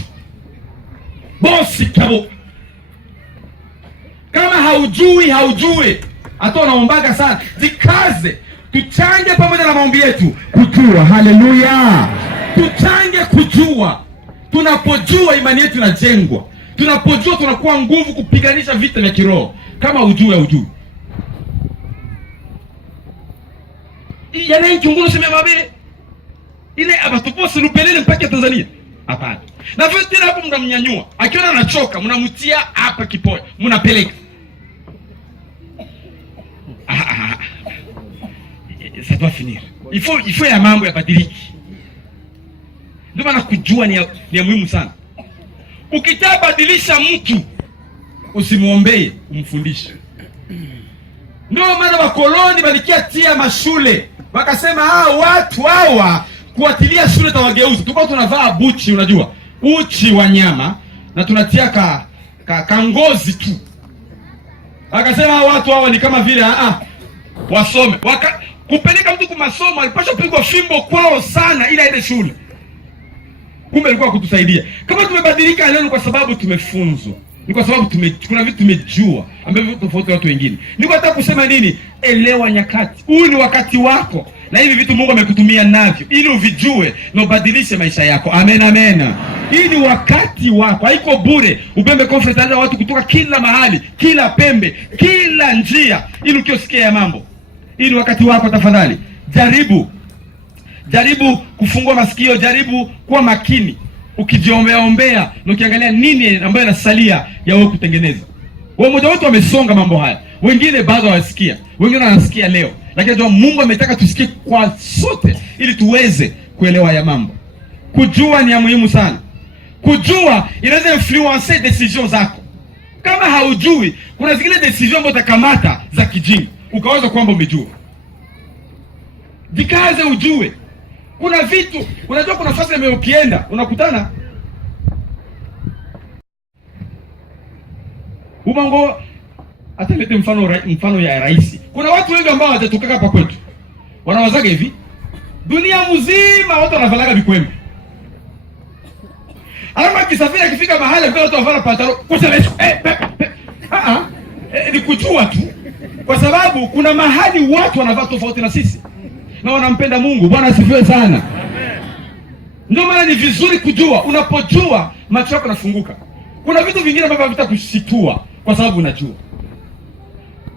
Bosi kabo. Kama haujui. Hata wanaombaga sana. Zikaze. Tuchange pamoja na maombi yetu kujua. Haleluya. Tuchange kujua. Tunapojua imani yetu inajengwa. Tunapojua tunakuwa nguvu kupiganisha vita vya kiroho. Kama hujui. Yana nchungulo sema mabele. Ile abatuposi lupelele mpaka Tanzania. Hapana. Na vile tena hapo mnamnyanyua. Akiona anachoka mnamtia hapa kipoya. Mnapeleka. Ça doit finir. Il faut ya mambo ya badiliki. Ndio maana kujua ni ya muhimu sana. Ukitaka badilisha mtu usimuombee, umfundishe. Ndio maana wakoloni balikia tia mashule. Wakasema watu hawa kuatilia shule tawageuza. Tulikuwa tunavaa buchi, unajua. Uchi wa nyama na tunatia kangozi tu. Wakasema watu hawa ni kama vile wasome. Kupeleka mtu kwa masomo alipaswa kupigwa fimbo kwao sana ili aende shule. Kumbe alikuwa kutusaidia. Kama tumebadilika leo kwa sababu tumefunzwa. Ni kwa sababu kuna vitu tumejua ambavyo tofauti na watu wengine. Niko nataka kusema nini? Elewa nyakati. Huu ni wakati wako. Na hivi vitu Mungu amekutumia navyo ili uvijue na ubadilishe maisha yako. Amen, amen. Hii ni wakati wako. Haiko bure. Upembe conference za watu kutoka kila mahali, kila pembe, kila njia ili ukiosikia ya mambo. Hii ni wakati wako, tafadhali. Jaribu kufungua masikio, jaribu kuwa makini. Ukijiombea na ukiangalia nini ambayo inasalia ya wewe kutengeneza. Mmoja wetu wamesonga mambo haya. Wengine bado hawasikia. Wengine wanasikia leo. Lakini ndio Mungu ametaka tusikie kwa sote ili tuweze kuelewa ya mambo. Kujua ni ya muhimu sana. Kujua inaweza influence decisions zako. Kama haujui, kuna zingine decisions ambazo utakamata za kijini. Ukaweza kwamba umejua. Jikaze ujue. Kuna vitu, unajua kuna nafasi ambayo ukienda, unakutana. Umango atalete mfano ya rais. Kuna watu wengi ambao watatoka hapa kwetu. Wanawazaga hivi. Dunia mzima watu wanavalaga vikwembe. Alama kisafiri akifika mahali kwa watu wavala pantalo, kuselesho. Ni kujua tu. Kwa sababu kuna mahali watu wanavaa tofauti na sisi. Na wanampenda Mungu. Bwana asifiwe sana. Amen. Ndio maana ni vizuri kujua. Unapojua macho yako yanafunguka. Kuna vitu vingine ambavyo vitakushitua kwa sababu unajua.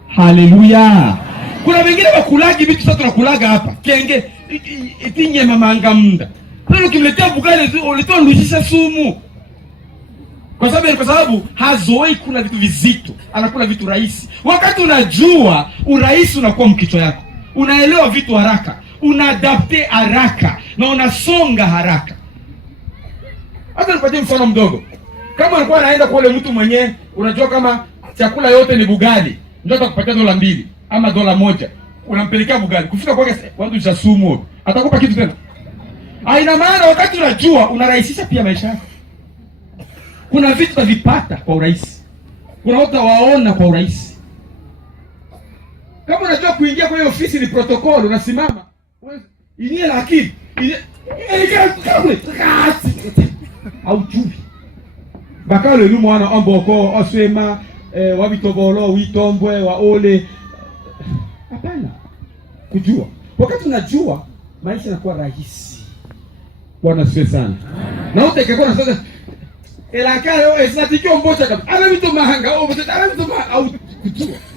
Haleluya. Kuna vingine wakulagi vitu sasa tunakulaga hapa. Kenge itinye mamanga muda. Sasa ukimletea bugale ulitoa ndushisha sumu. Kwa sababu hazoei kula vitu vizito, anakula vitu rahisi. Wakati unajua, urahisi unakuwa mkichwa yako. Unaelewa vitu haraka, unaadapte haraka na unasonga haraka. Hata nipatie mfano mdogo. Kama ulikuwa unaenda kwa yule mtu mwenyewe, unajua kama chakula yote ni bugali, ndio atakupatia $2 ama $1. Unampelekea bugali. Kufika kwake watu cha sumu, atakupa kitu tena. Haina maana wakati unajua, unarahisisha pia maisha yako. Kuna vitu utavipata kwa urahisi. Kuna watu waona kwa urahisi. Kama unajua kuingia kwenye ofisi ni protocol, unasimama. Inie lakini haujui. Bakalo lu mwana amboko osema wabitobolo witombwe waole. Hapana. Kujua. Wakati unajua maisha yanakuwa rahisi. Bwana siwe sana. Na utakayekuwa na sasa elakayo esinatikio mbocha kabisa. Ana vitu mahanga au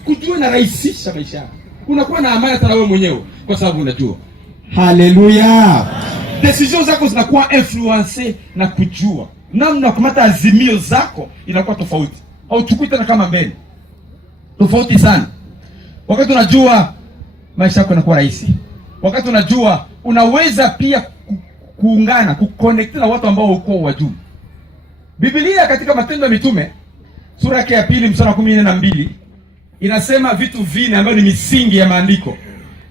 kujua na rahisisha maisha yako. Unakuwa na amani hata wewe mwenyewe kwa sababu unajua. Haleluya. Decisions zako zinakuwa influence na kujua. Namna kumata azimio zako inakuwa tofauti. Hauchukui tena kama mbele. Tofauti sana. Wakati unajua maisha yako yanakuwa rahisi. Wakati unajua unaweza pia kuungana, kuconnect na watu ambao uko wajuu. Biblia katika Matendo ya Mitume sura yake ya 2 mstari wa 12 inasema vitu vine ambavyo ni misingi ya maandiko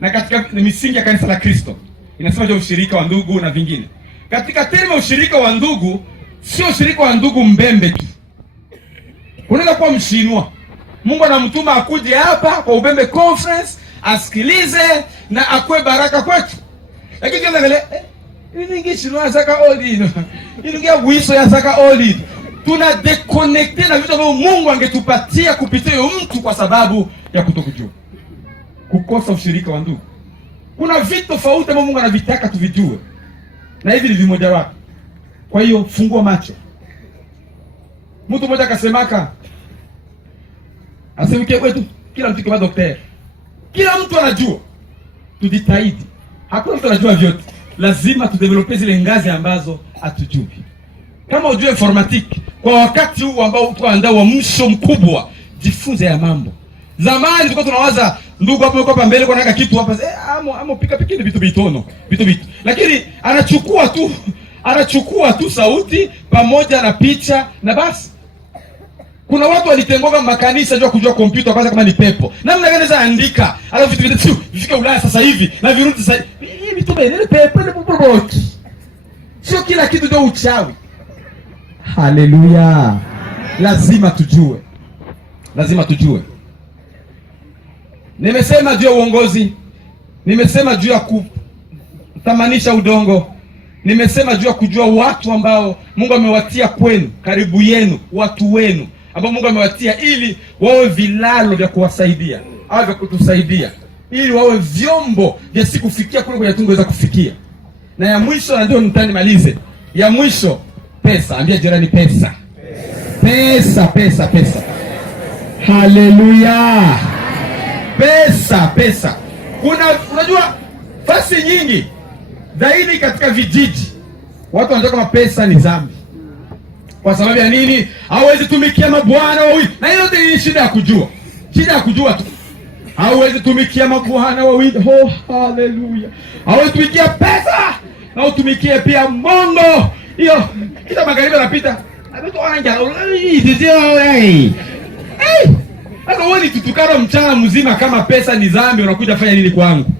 na katika ni misingi ya kanisa la Kristo. inasema je, ushirika wa ndugu na vingine. Katika termo ushirika wa ndugu sio ushirika wa ndugu mbembe tu. Unaweza kuwa mshinwa, Mungu anamtuma akuje hapa kwa Ubembe Conference asikilize na akwe baraka kwetu. Lakini kama vile ningi shinwa saka oli. Ingia wiso ya saka oli. Tuna deconnecte na vitu ambavyo Mungu angetupatia kupitia huyo mtu kwa sababu ya kutokujua. Kukosa ushirika wa ndugu. Kuna vitu tofauti ambavyo Mungu anavitaka tuvijue. Na hivi ni vimoja wapo. Kwa hiyo fungua macho. Mtu mmoja akasemaka, asemike kwetu kila mtu kama daktari. Kila mtu anajua. Tujitahidi. Hakuna mtu anajua vyote. Lazima tudevelope zile ngazi ambazo hatujui. Kama ujue informatique kwa wakati huu ambao tunaandaa uamsho mkubwa, jifunze ya mambo. Zamani tulikuwa tunawaza ndugu hapo yuko hapa mbele kwa naka kitu hapa amo pika ni vitu bitono, vitu. Lakini anachukua tu sauti pamoja na picha na basi. Kuna watu walitengoka makanisa jua kujua kompyuta kwanza kama ni pepo. Namna gani za andika, alafu vitu vifike Ulaya sasa hivi na virudi sasa hivi vitu bene pepo ni boboti. Sio kila kitu ndio uchawi. Haleluya. Lazima tujue. Nimesema juu ya uongozi. Nimesema juu ya kutamanisha udongo. Nimesema juu ya kujua watu ambao Mungu amewatia kwenu, karibu yenu, watu wenu ambao Mungu amewatia ili wawe vilalo vya kuwasaidia, au vya kutusaidia, ili wawe vyombo vya sikufikia kule kwenye tungeweza kufikia. Na ya mwisho, na ndio nitamalize. Ya mwisho, pesa. Ambia jirani pesa. Pesa. Haleluya. Pesa. Unajua fasi nyingi zaidi katika vijiji watu wanajua kama pesa ni dhambi. Kwa sababu ya nini? Hawezi tumikia mabwana wawili. Na hiyo ndio shida ya kujua. Shida ya kujua tu. Hawezi tumikia mabwana wawili. Oh, haleluya. Hawezi tumikia pesa na utumikie pia Mungu. Hiyo kita magharibi anapita. Ameto anja. Sasa wewe ni tutukana mchana mzima kama pesa ni dhambi, unakuja fanya nini kwangu?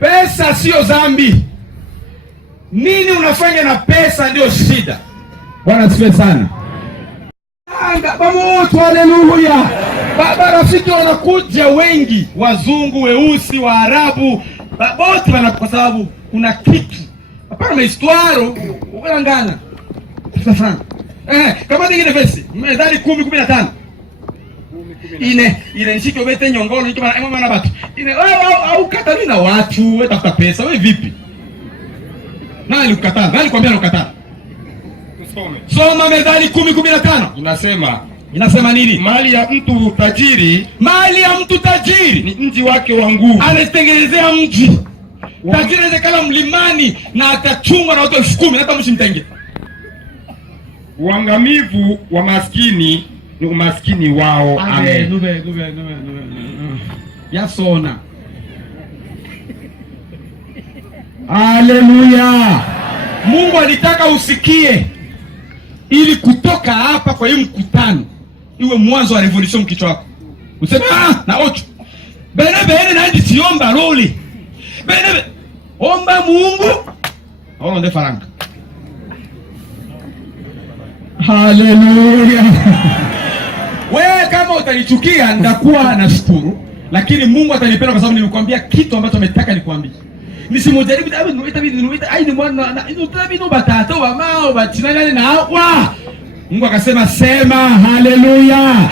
Pesa sio dhambi. Nini unafanya na pesa ndio shida. Bwana asifiwe sana. Bamoto, haleluya. Rafiki wanakuja wengi, wazungu, weusi, Waarabu, wote kwa sababu kuna kitu. Hapana maistwaro, unaangana. Sasa kama nyingine pesa, mezali 10-15. Ile nishike ubete nyongolo niko na watu. Au katali na watu, wewe tafuta pesa, wewe vipi? Nani ukataa? Nani kwambia ukataa? Tusome. Soma Methali 10:15. Inasema nini? Mali ya mtu tajiri ni mji wake wa nguvu. Anatengenezea mji. Tajiri anaweza mlimani na atachungwa na watu 10,000 hata msimtenge. Uangamivu wa maskini ni umaskini wao. Amen. Nube. Yasona. Haleluya. Mungu alitaka usikie ili kutoka hapa kwa hii mkutano iwe mwanzo wa revolution kichwa chako. Useme na ocho. Bene na ndi siomba roli. Bene omba Mungu. Aonde faranga. Haleluya. Wewe kama utanichukia ndakuwa nashukuru, lakini Mungu atanipenda kwa sababu nilikwambia kitu ambacho ametaka nikwambie. Nisimojaribu aini mwana ino batata wa mao batinana na wa. Mungu akasema sema. Haleluya.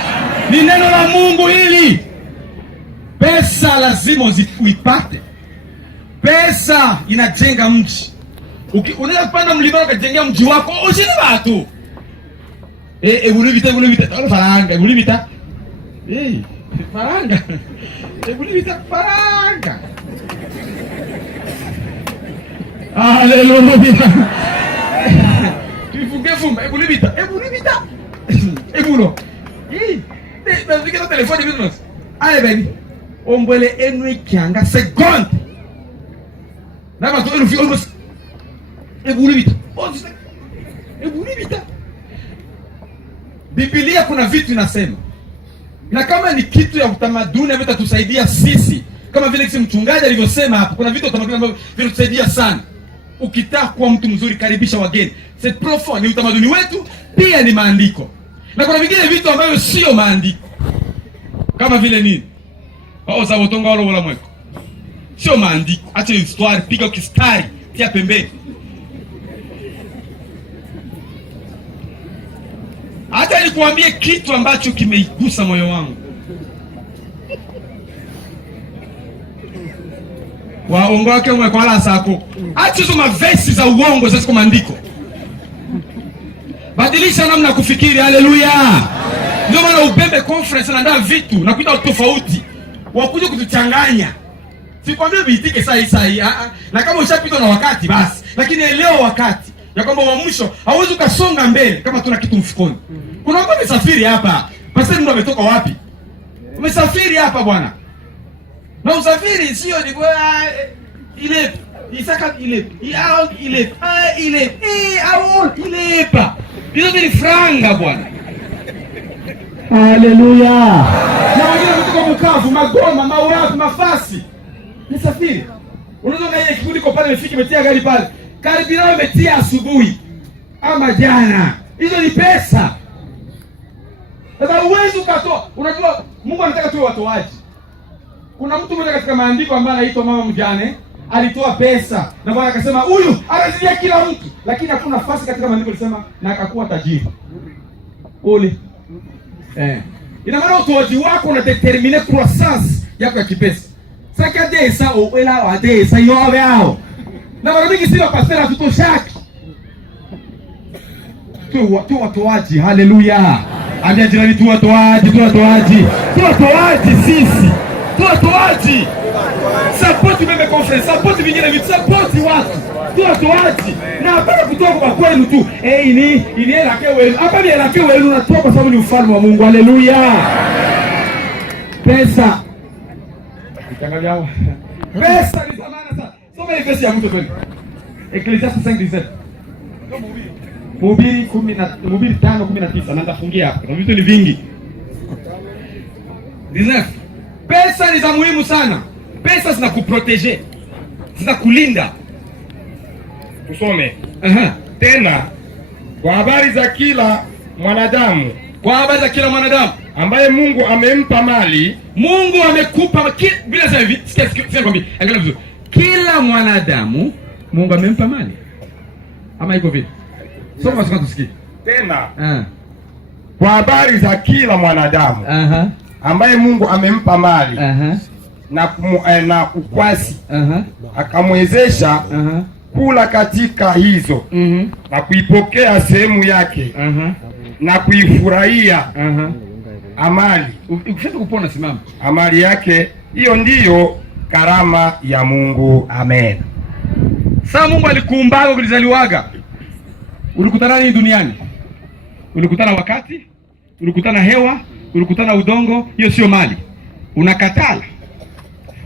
Ni neno la Mungu hili. Pesa lazima uipate. Pesa inajenga mji. Unaweza kupanda mlima ukajengea mji wako, usini watu. Ebulibita. Faranga, ebulibita. Faranga. Ebulibita faranga. Haleluya. Tuifunge fumba, ebulibita. Ebulo. Nafika na telefoni business. Ale baby. Ombele enwe kianga second. Na ba to elufi almost. Ebulibita. Ebulibita. Biblia kuna vitu inasema. Na kama ni kitu ya utamaduni ambayo itatusaidia sisi Kama vile kisi mchungaji alivyosema hapo, kuna vitu utamaduni ambavyo vinatusaidia sana. Ukitaka kuwa mtu mzuri, karibisha wageni. C'est profond, ni utamaduni wetu, pia ni maandiko. Na kuna vingine vitu ambavyo sio maandiko. Kama vile nini? Za botonga wala wala mweko. Sio maandiko. Acha histoire, piga kistari, tia pembeni. Hata nikuambie kitu ambacho kimeigusa moyo wangu. Waongo wake mweko wala sako. Acha hizo mavesi za uongo sasa kwa maandiko. Badilisha namna kufikiri. Haleluya. Ndio maana Ubembe Conference anaandaa vitu na kuita tofauti. Wakuje kutuchanganya. Sikwambia viitike sahi. Na kama ushapitwa na wakati basi. Lakini leo wakati ya kwamba wa mwisho hauwezi ukasonga mbele kama tuna kitu mfukoni. Kuna watu wamesafiri hapa. Pastor ndio ametoka wapi? Umesafiri hapa bwana. Na usafiri sio ni kwa ile isaka ile pa. Hizo ni franga bwana. Haleluya. Na wengine kutoka Bukavu, Magoma, Maurafu, Mafasi. Ni safiri. Unaweza ngaye kikundi kwa pale imefika imetia gari pale. Karibu nao imetia asubuhi ama jana. Hizo ni pesa. Sasa uwezo ukatoa. Unajua Mungu anataka tuwe watoaji. Kuna mtu mmoja katika maandiko ambaye anaitwa mama mjane, alitoa pesa na Bwana akasema huyu anazidia kila mtu, lakini hakuna nafasi katika maandiko lisema na akakuwa tajiri. Ole. Ina maana utoaji wako una determine croissance yako ya kipesa. Saka desa o ela wa desa yobe hao. Na mara mingi sio pastor tutoshaki. Tu watoaji. Haleluya. Ambia jirani tu watoaji sisi. Tu watoaji. Support Ubembe Conference, support vingine vitu, support watu. Tu watoaji. Na hapana kutoka kwa kwenu tu. Ini hela kewe. Hapa ni hela kewe unatoa kwa sababu ni ufalme wa Mungu. Haleluya. Pesa. Ukiangalia pesa ni zamana sana. Soma hii verse ya mtu kweli. Ecclesiastes 5:17. Mhubiri 5:19 na nitafungia hapa. Kwa vitu ni vingi. 19. Pesa ni za muhimu sana. Pesa zinakuprotege. Zinakulinda. Tusome. Tena kwa habari za kila mwanadamu, ambaye Mungu amempa mali. Mungu amekupa bila sasa hivi. Sikia kwambie. Angalia vizuri. Kila mwanadamu Mungu amempa mali. Ama iko vipi? Soma sasa tusikie. Tena kwa habari za kila mwanadamu ambaye Mungu amempa mali na ukwasi akamwezesha kula katika hizo na kuipokea sehemu yake na kuifurahia amali. Ukifika kupona simama. Amali yake hiyo ndiyo karama ya Mungu. Amen. Sasa Mungu alikuumbaga kulizaliwaga. Ulikutana nini duniani? Ulikutana wakati, ulikutana hewa, ulikutana udongo, hiyo sio mali. Unakatala.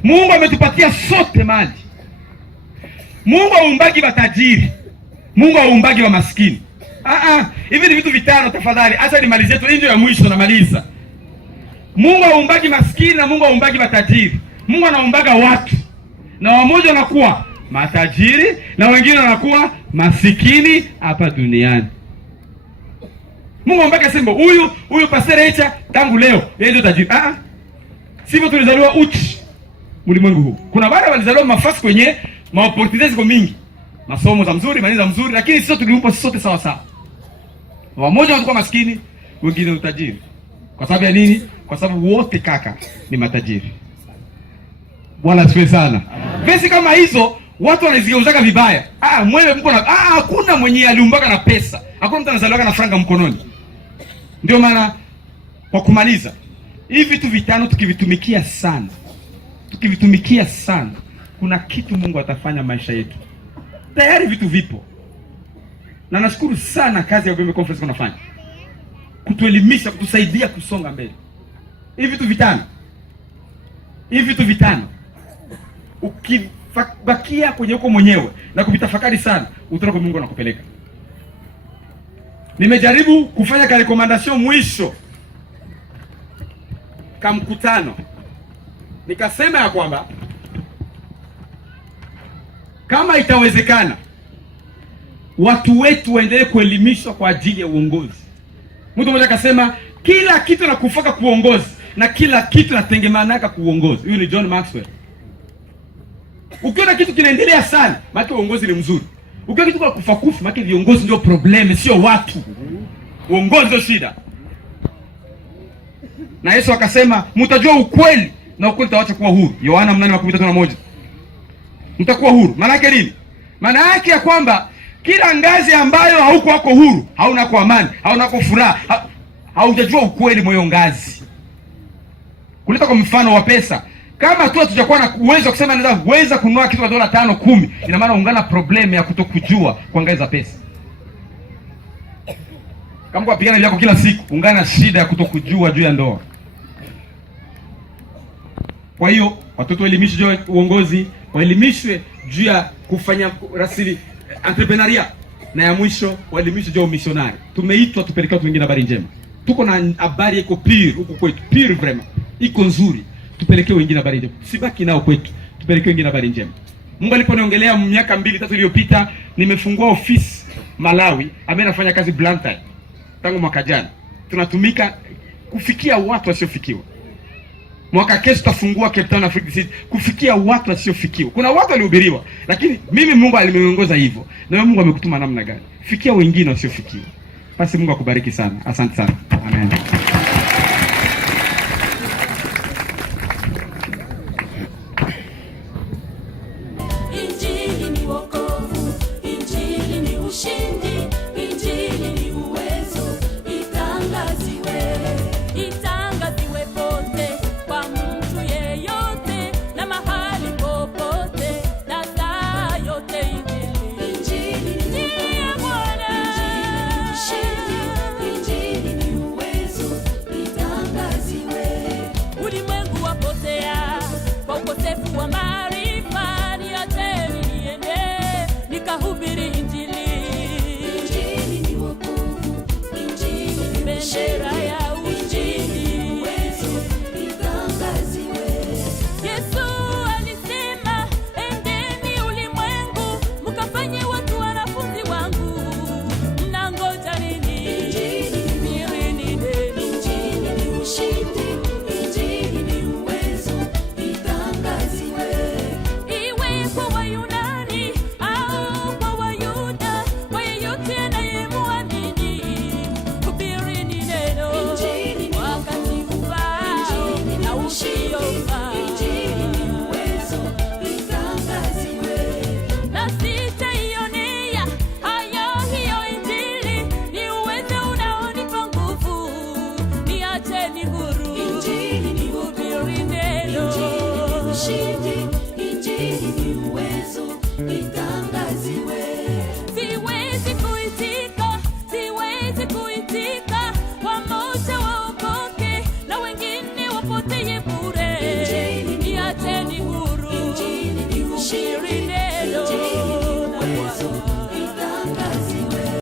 Mungu ametupatia sote mali. Mungu haumbagi matajiri. Mungu haumbagi wa maskini. Hivi ni vitu vitano tafadhali. Acha nimalize tu ndio ya mwisho namaliza. Mungu haumbagi maskini na Mungu haumbagi matajiri. Mungu anaumbaga watu. Na wamoja wanakuwa matajiri na wengine wanakuwa masikini hapa duniani. Mungu mpaka sema huyu pastor Echa tangu leo yeye ndio tajiri. Sivyo tulizaliwa uchi ulimwengu huu. Kuna wale walizaliwa mafasi kwenye opportunities ziko mingi. Masomo za mzuri, maneno za mzuri, lakini sisi tuliumbwa sote sawa sawa. Wamoja watakuwa maskini, wengine utajiri. Kwa sababu ya nini? Kwa sababu wote kaka ni matajiri. Bwana asifiwe sana. Pesa kama hizo watu wanazigeuzaga vibaya. Mwewe mko na hakuna mwenye aliumbaka na pesa. Hakuna mtu anazaliwa na franga mkononi. Ndio maana kwa kumaliza, hivi vitu vitano tukivitumikia sana, kuna kitu Mungu atafanya maisha yetu. Tayari vitu vipo. Na nashukuru sana kazi ya Ubembe Conference kunafanya. Kutuelimisha, kutusaidia kusonga mbele. Hivi vitu vitano. Ukibakia kwenye uko mwenyewe na kuvitafakari sana, utaona kwa Mungu anakupeleka. Nimejaribu kufanya ka recommendation mwisho kamkutano. Nikasema ya kwamba kama itawezekana, watu wetu waendelee kuelimishwa kwa ajili ya uongozi. Mtu mmoja akasema kila kitu nakufaka kuongozi na kila kitu natengemanaka kuongozi. Huyu ni John Maxwell. Ukiona kitu kinaendelea sana, maana uongozi ni mzuri. Ukiona kitu kwa kufa, maana viongozi ndio problem, sio watu. Uongozi ndio shida. Na Yesu akasema mtajua ukweli na ukweli utawaacha kuwa huru. Yohana 8:13. Mtakuwa huru. Maana yake nini? Maana yake ya kwamba kila ngazi ambayo hauko wako huru, hauna kwa amani, hauna kwa furaha, haujajua ukweli moyo ngazi. Kuleta kwa mfano wa pesa. Kama tu hatujakuwa na uwezo kusema naweza kununua kitu kwa dola 5, 10, ina maana ungana problem ya kutokujua kwa ngazi za pesa. Kama kwa pigana vyako kila siku, ungana shida ya kutokujua juu ya ndoa. Kwa hiyo watoto waelimishwe juu ya uongozi, waelimishwe juu ya kufanya rasili entrepreneuria, na ya mwisho waelimishwe juu ya missionary. Tumeitwa tupeleke watu wengine habari njema. Tuko na habari iko pure huko kwetu, pure vraiment. Iko nzuri. Tupelekee wengine habari njema. Sibaki nao kwetu. Tupelekee wengine habari njema. Mungu aliponiongelea miaka 2-3 iliyopita, nimefungua ofisi Malawi, ambaye nafanya kazi Blantyre. Tangu mwaka jana. Tunatumika kufikia watu wasiofikiwa. Mwaka kesho tutafungua Cape Town Africa City kufikia watu wasiofikiwa. Kuna watu walihubiriwa, lakini mimi Mungu aliniongoza hivyo. Na wewe Mungu amekutuma namna gani? Fikia wengine wasiofikiwa. Basi Mungu akubariki sana. Asante sana. Amen. Injili ni ushindi, injili ni uwezo, itangaze.